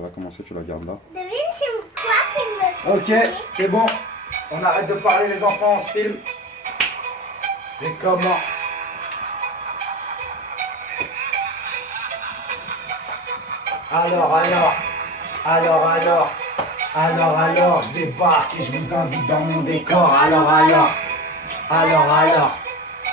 ça va commencer, tu la gardes là. Devine c'est quoi qui me fait Ok, c'est bon. On arrête de parler les enfants, on se filme. C'est comment? Alors, je débarque et je vous invite dans mon décor.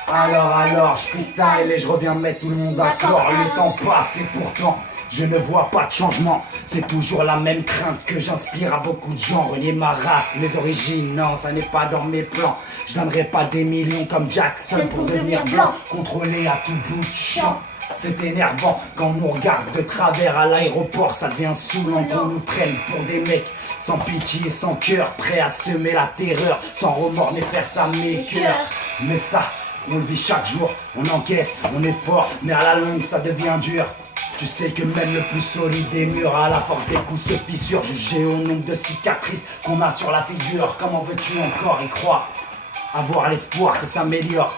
Alors, je freestyle et je reviens mettre tout le monde d'accord. Le temps passe et pourtant, je ne vois pas de changement. C'est toujours la même crainte que j'inspire à beaucoup de gens. Renier ma race, mes origines, non, ça n'est pas dans mes plans. Je donnerai pas des millions comme Jackson pour devenir blanc. Contrôlé à tout bout de champ. C'est énervant quand on nous regarde de travers à l'aéroport, ça devient saoulant qu'on nous prenne pour des mecs sans pitié, sans cœur, prêts à semer la terreur, sans remords, mes frères ça m'écœure. Mais ça, on le vit chaque jour, on encaisse, on est fort, mais à la longue ça devient dur. Tu sais que même le plus solide des murs à la force des coups se fissure, jugé au nombre de cicatrices qu'on a sur la figure. Comment veux-tu encore y croire? Avoir l'espoir que ça s'améliore.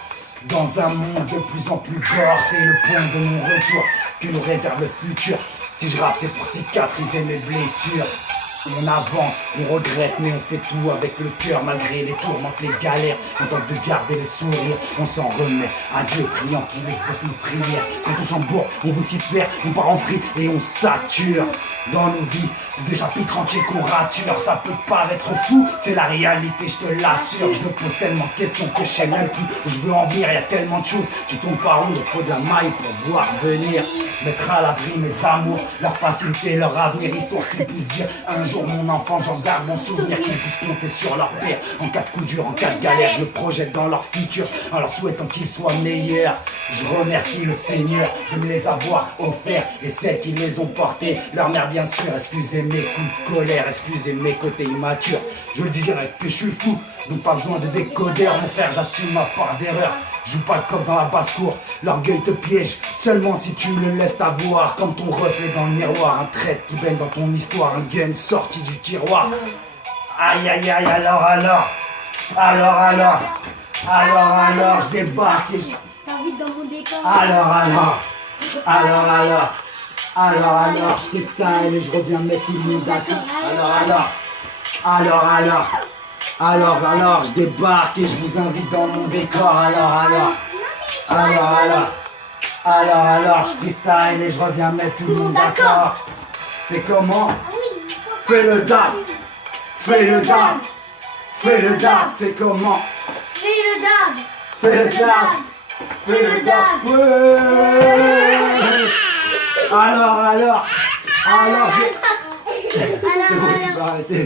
Dans un monde de plus en plus gore, c'est le point de mon retour que nous réserve le futur. Si je rappe, c'est pour cicatriser mes blessures. On avance, on regrette, mais on fait tout avec le cœur. Malgré les tourmentes, les galères, on tente de garder le sourire. On s'en remet à Dieu, priant qu'il exauce nos prières. Quand on s'embourre, on veut s'y faire, on part en free et on sature. Dans nos vies, c'est des chapitres entiers qu'on rature. Ça peut pas être fou, c'est la réalité, je te l'assure. Je me pose tellement de questions que je sais même plus où je veux en venir. Y a tellement de choses qui tombent par rond, donc faut de la maille pour voir venir. Mettre à l'abri mes amours, leur facilité, leur avenir, histoire qu'ils puissent dire un jour mon enfant, j'en garde mon souvenir, qu'ils puissent compter sur leur père. En cas de coup dur, en cas de galère, je me projette dans leur futur, en leur souhaitant qu'ils soient meilleurs. Je remercie le Seigneur de me les avoir offerts et celles qui les ont portés. Leur mère bien sûr, excusez mes coups de colère, excusez mes côtés immatures. Je le dirais que je suis fou, donc pas besoin de décodeur. Mon frère, j'assume ma part d'erreur. Joue pas le coq dans la basse-cour, l'orgueil te piège seulement si tu le laisses t'avoir. Comme ton reflet dans le miroir, un trait qui baigne dans ton histoire, un gun sorti du tiroir. Aïe aïe aïe, alors, je débarque et T'invites dans mon décor. Alors, je freestyle et je reviens mettre tout le monde d'accord. Alors, je débarque et je vous invite dans mon décor. Alors, je freestyle et je reviens mettre tout le monde d'accord. C'est comment? Fais le dab, c'est comment? Fais le dab. Fais le dab, ouais. Alors, c'est bon, tu peux arrêter.